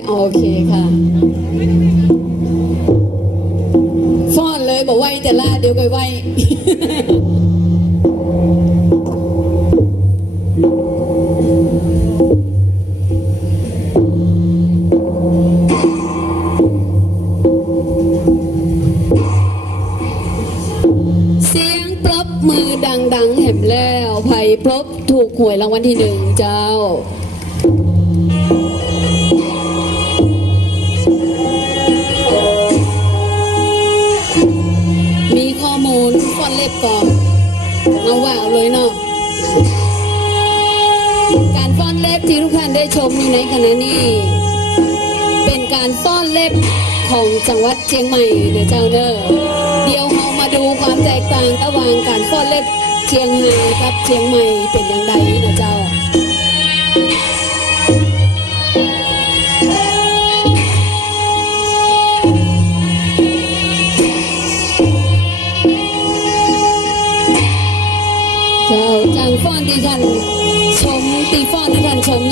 โอเคค่ะฟ้อนเลยบอกไว้แต่ละเดี๋ยวไปไว้เสียงปรบมือดังๆแหมแล้วไผ่ปรบถูกหวยรางวัลที่หนึ่งเจ้า เลยเนาะการฟ้อนเล็บที่ทุกท่านได้ชมอยู่ในขณะนี้ เป็นการฟ้อนเล็บของจังหวัดเชียงใหม่เด้อเจ้าเด้อเดี๋ยวเรามาดูความแตกต่างระหว่างการฟ้อนเล็บเชียงใหม่กับเชียงใหม่เป็นอย่างไรนะเจ้า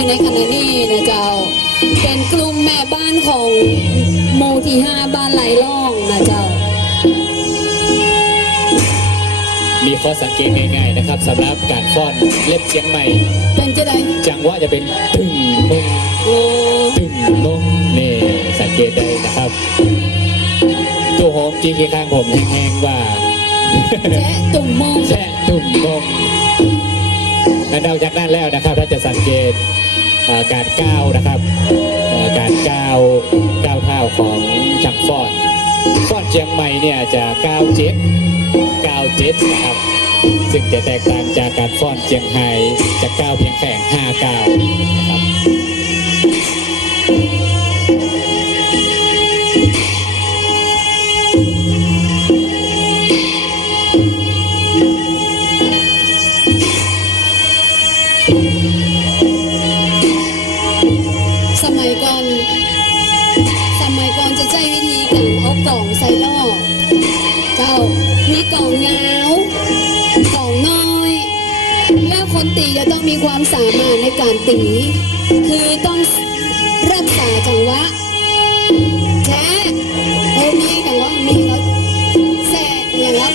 อยู่ในขณะนี้นะเจ้า เป็นกลุ่มแม่บ้านของหมู่ที่ห้าบ้านไหลล่องนะเจ้า มีข้อสังเกตง่ายๆนะครับสำหรับการฟ้อนเล็บเชียงใหม่ เป็นจะได้จังหวะจะเป็นตึงมงโอ้ตึงมงนี่สังเกตได้นะครับตัวหอมจริงข้างผมแห้งๆว่าแจ๊ะตุ่มมองแช่ตุ่มมงและนอกจากนั้นแล้วนะครับถ้าจะสังเกตเอ่อ การก้าวนะครับการก้าวก้าวเท้าของจังฟ้อนฟ้อนเชียงใหม่เนี่ยจะก้าวเจ็ดก้าวเจ็ดนะครับซึ่งจะแตกต่างจากการฟ้อนเชียงไฮ้จะก้าวเพียงแค่ห้าก้าวนะครับ ตีคือต้องรักษาจังหวะแท้โอ้มีกันวะมีแล้วแซ่อย่างแล้ว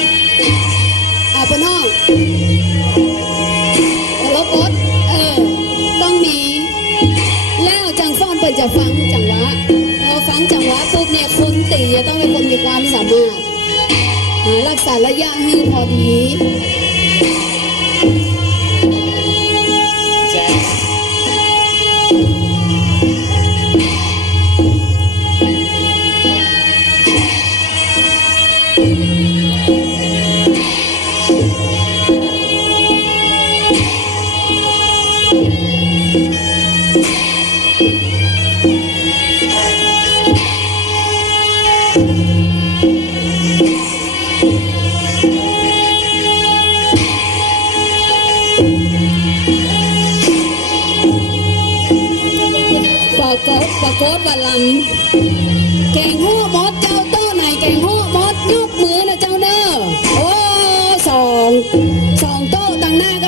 อาปน้องลบอดเออ ต้องมี แล้วจังฟ้อนเปิดจะฟังจังหวะพอฟังจังหวะปุ๊บเนี่ยคนตีจะต้องเป็นคนมีความสามารถรักษาระยะให้พอดี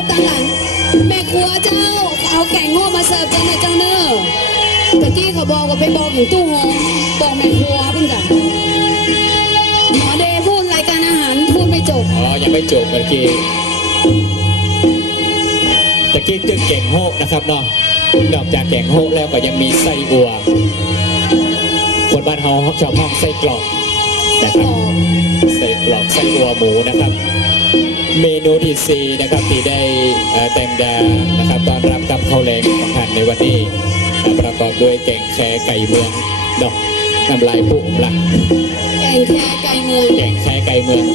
ตาหลังแม่ครัวเจ้าเอาแกงหัวมาเสิร์ฟเจ้านะเจ้าเนอตะกี้เขาบอกว่าไปบอกอยู่ตู้โฮมบอกแม่ครัวเพิ่งจ้ะหมอเดย์พูดรายการอาหารพูดไม่จบอ๋อยังไม่จบเมื่อกี้ตะกี้จึงแกงโฮกนะครับเนาะนอกจากแกงโฮกแล้วก็ยังมีไส้อัวคนบ้านเฮาชอบห้องไส้กรอกนะครับไส้กรอกไส้อัวหมูนะครับ เมนูที่สี่นะครับที่ได้เอ่อแต่งดานะครับต้อนรับกับข้าวแรงของท่านในวันนี้เอ่อประกอบด้วยแกงแค่ไก่เมืองดอกน้ำลายพุ่งละแกงแค่ไก่เมืองแกงแค่ไก่เมือง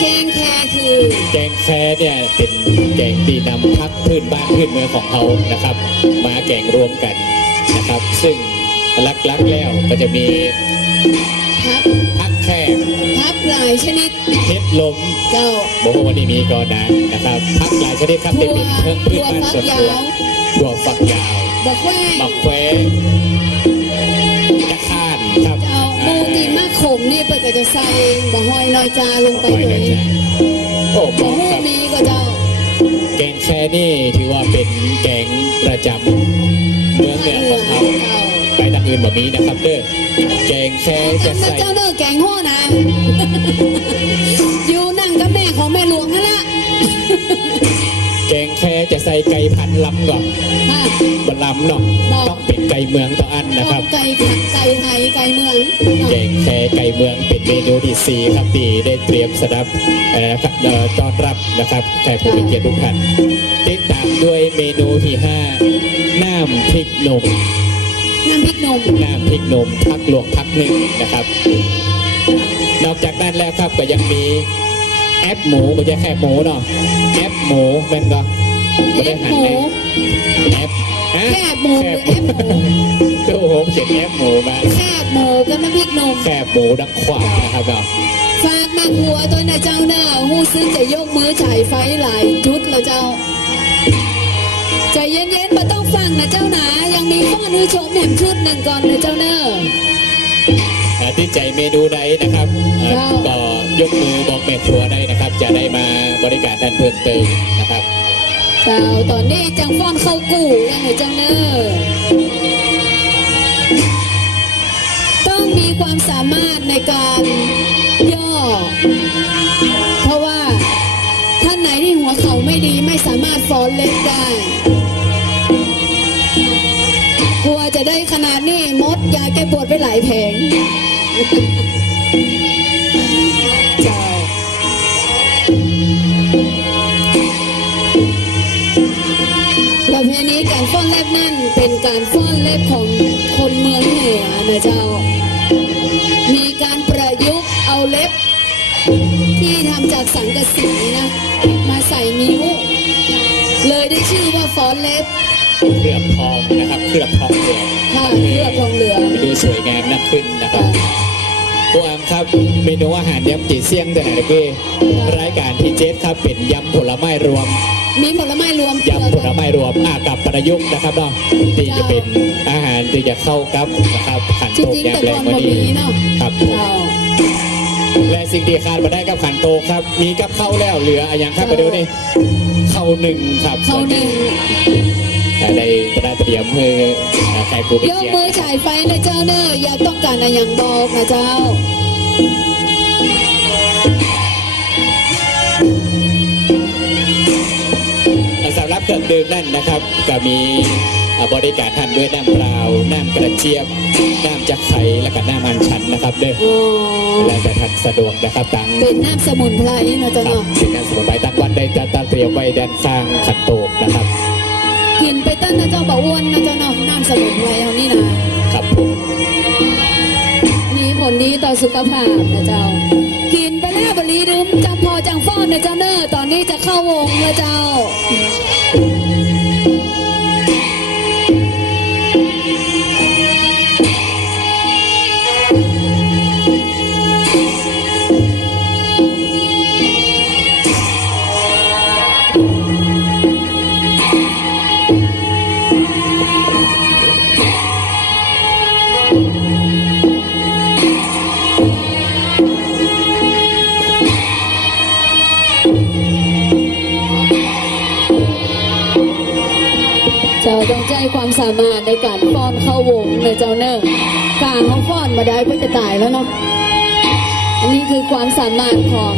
แกงแค่คือแกงแค่เนี่ยเป็นแกงตีนำพักพื้นบ้านพื้นเมืองของเขานะครับ มาแกงรวมกันนะครับ ซึ่งลักๆแล้วก็จะมี พับพักแค่พับหลายชนิดเห็ดลมเจ้าบอกว่าวันนี้มีก่อนนะนะครับพักหลายชนิดครับเป็นเป็นเครื่องพื้นบ้านส่วนตัวถั่วฝักยาวบอกว่าหมักแควตะข้านครับจะเอาโมตีมากขมนี่เปิดก็จะใส่บะหอยน้อยจาลงไปหอยเลนะยจ๊ะโอ้บบะอกหูครับมีก็เจ้าแกงแค่นี่ถือว่าเป็นแกงประจำเมืองเหนือของเราไปทาง อื่นแบบนี้นะครับเด้อแกงแค่จะใส่เจ้าเด้อแกงโห่นะอยู่นั่งกับแม่ของแม่หลวงนั่นละแกงแค่จะใส่ไก่พันลำก่อนค่ะลำเนาะบอกต้องเป็นไก่เมืองต่ออันนะครับ ไก่ขัดไก่ไทยไก่เมือง แกงแค่ไก่เมืองเป็นเมนูที่สี่ครับที่ได้เตรียมสำหรับเอ่อนะครับเอ่อต้อนรับนะครับแขกผู้มีเกียรติทุกท่านติดตามด้วยเมนูที่ห้าน้ำพริกหนุ่ม น้ำพริกหนมน้ำพริกหนุ่มพักหลวงพักหนึ่งนะครับ นอกจากนั้นแล้วครับก็ยังมีแอปหมูไม่ใช่แค่หมูเนาะแอปหมูเป็นก็ไม่แอได้บหันหมูเลยแอปฮะแคบหมูหรือแอปหมูโอ้โหเขียนแอปหมูมาแคบหมูกับน้ำพริกหนมแคบหมูดังขวางนะครับเนาะฝากมาหัวตัวนะเจ้าเด้อหูซึ้งจะยกมือฉายไฟหลายจุดแล้วเจ้าใจเย็นๆมาต้องฟัง นะเจ้าหนายังมีข้อนือชมแหมชุดหนึ่งก่อนนะเจ้าเด้ออ่าที่ใจเมนูใดนะครับอ่าครับก็ยกมือบอกแม่ครัวได้นะครับ จะได้มาบริการท่านเพิ่มเติมนะครับเจ้าตอนนี้จังฟ้อนเข้ากู่แล้วนะเจ้าเด้อต้องมีความสามารถในการย่อ เพราะว่าท่านไหนที่หัวเขาไม่ดีไม่สามารถฟ้อนเล็บได้ กลัวจะได้ขนาดนี้มดยาแก้ปวดไปหลายแผงประเพณีการฟ้อนเล็บนั่นเป็นการฟ้อนเล็บของคนเมืองเหนือนะเจ้า มีการประยุกต์เอาเล็บ ที่ทำจากสังกะสีนะ มาใส่นิ้ว เลยได้ชื่อว่าฟ้อนเล็บ เคลือบทองนะครับเคลือบทองเหลืองค่ะเคลือบทองเหลืองดูสวยงามนักขึ้นนะครับผู้อามครับเมนูอาหารยำจีเซียงตัวไหนนะพี่รายการที่เจ็ดครับเป็นยำผลไม้รวมมีผลไม้รวมเกลือยำผลไม้รวมอากับประยุกต์นะครับเนาะที่จะเป็นอาหารที่จะเข้ากับนะครับขันจโตกริงอๆย่างแต่แรก่งอนวันบ่นี้มีเนาะครับผม เจ้าและสิ่งที่ขาดมาได้กับขันโตกครับ มีกับข้าวแล้วเหลืออะไรอย่างครับไปดูนี่ข้าวหนึ่งครับเข้าหนึ่ง แต่ได้ได้เตรียมเพื่อใครผู้เป็นยกเกียรมือติฉายไฟนะเจ้าเนอะอยากต้องการอะไรอย่างบอกนะเจ้า สำหรับเครื่องดื่มนั่นนะครับก็มีอ่าบริการท่านด้วยน้ำเปล่าน้ำกระเจี๊ยบน้ำจักไข่และก็น้ำมันชันนะครับเด้ออ๋อแล้วแต่ท่านสะดวกนะครับตัง เป็นน้ำสมุนไพรนะเจ้าครับเนาะ สิ่งนั้นสมุนไพรตั้งวันได้จะตั้งเตรียมไว้ด้านข้างขันโตกนะครับ กินไปตั้งนะเจ้าบ่อ้วนนะเจ้าเนาะน้ำสมุนไพรเอานี่นะครับผมมีผลดีต่อสุขภาพนะเจ้า กินไปแล้วบรีดื่มจังพอจังฟ้อนนะเจ้าเนอะตอนนี้จะเข้าวงแล้วเจ้า เขาฟ้อนมาได้ก็จะตายแล้วเนาะ อันนี้คือความสามารถของ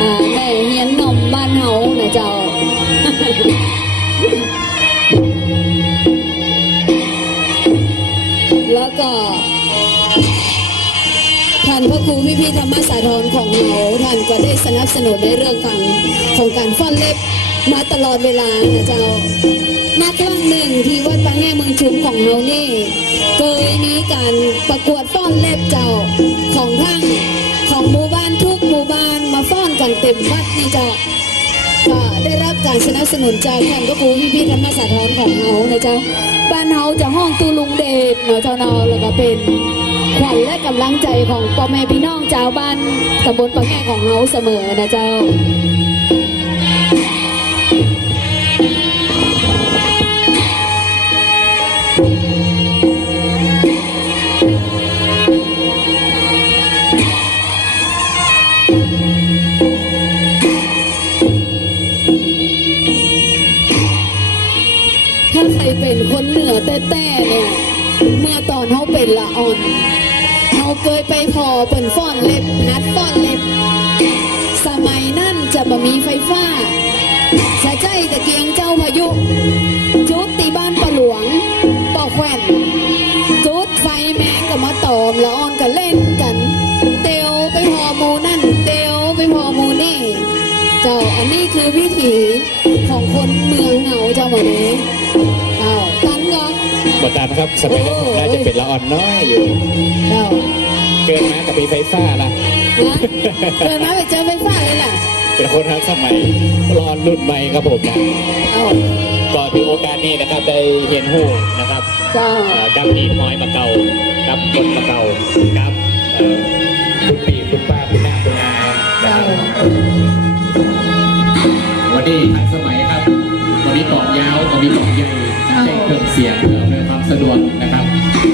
อแม่เฮียนนมบ้านเฮานะเจ้าแล้วก็ท่านพระครูพิพิธรรมสาธรของเราท่านก็ได้สนับสนุนในเรื่องของของการฟ้อนเล็บมาตลอดเวลานะเจ้าณครั้งหนึ่งที่วัดปา ชุมของเรานี่เคยมีการประกวดฟ้อนเล็บเจ้าของทั้งของหมู่บ้านทุกหมู่บ้านมาฟ้อนกันเต็มวัดนี่เจ้าก็ได้รับการสนับสนุนจากท่านพระครูพิพิธรรมสาธรของเฮานะเจ้าบ้านเฮาจะห้องตูลุงเดชเนาะเจ้าเนาะแล้วก็เป็นขวัญและกำลังใจของพ่อแม่พี่น้องชาวบ้านตำบลปะแง่ของเฮาเสมอนะเจ้า เป็นคนเหนือแต่แต่เนี่ย เมื่อตอนเขาเป็นละอ่อนเขาเคยไปพอเปิ่นฟ้อนเล็บนัดฟ้อนเล็บ สมัยนั่นจะบ่มีไฟฟ้าสะใจตะเกียงเจ้าพายุ จุดตีบ้านปลาหลวงปอกแขวนจุดไฟแม่ก็มาตอมละอ่อนก็เล่นกัน เตียวไปพอมูนั่น เตียวไปพอมูนี่ เจ้าอันนี้คือวิถีของคนเมืองเหงาเจ้าหมอนี้ กดดันครับสมัยนี้น่าจะเป็นละอ่อนน้อยอยู่เกินมากับมีไฟฟ้าล่ะเกินมาไปเจอไฟฟ้าเลยล่ะ เป็นคนทันสมัยรอนรุ่นใหม่ครับผมนะอ้าก็ถือโอกาสนี้นะครับได้เรียนรู้นะครับจ้ากำบพี่น้อยมาเก่ากับคนมาเก่ากับเอ่อคุณปีคุณป้าคุณน้าคุณอาครับวันนี้ทันสมัยครับวันนี้ตอกยา มีกล่อใหญ่ใส่เครื่องเสียงเพื่อความสะดวกนะครับ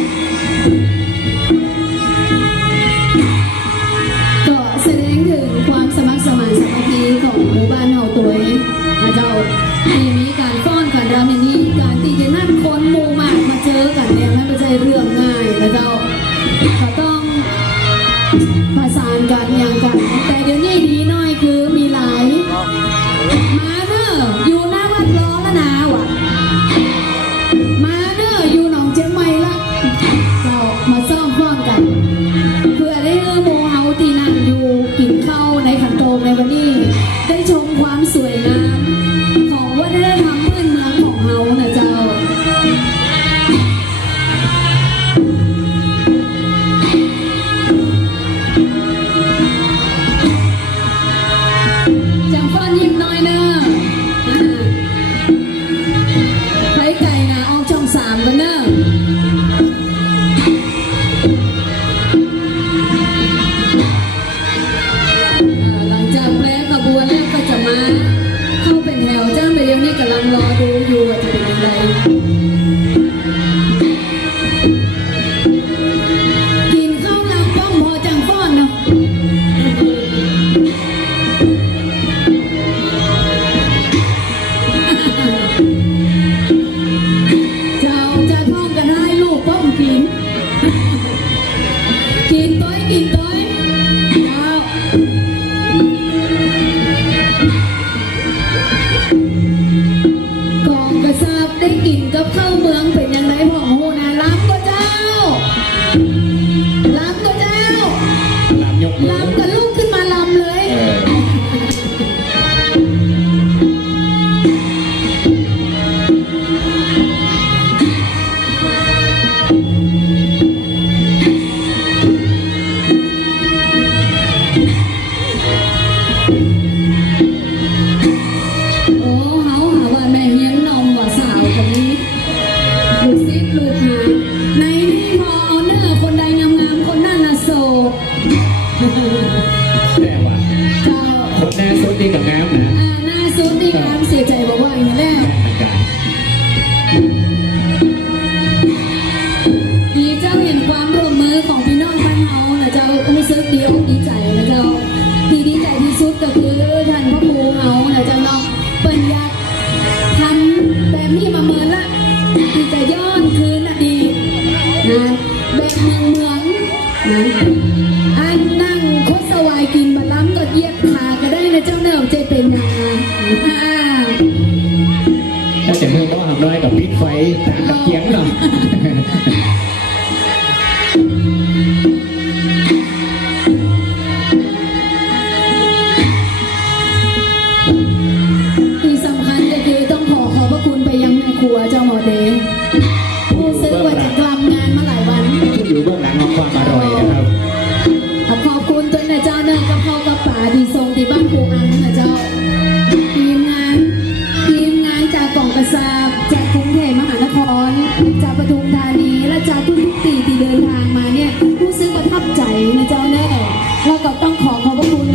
ของ不ร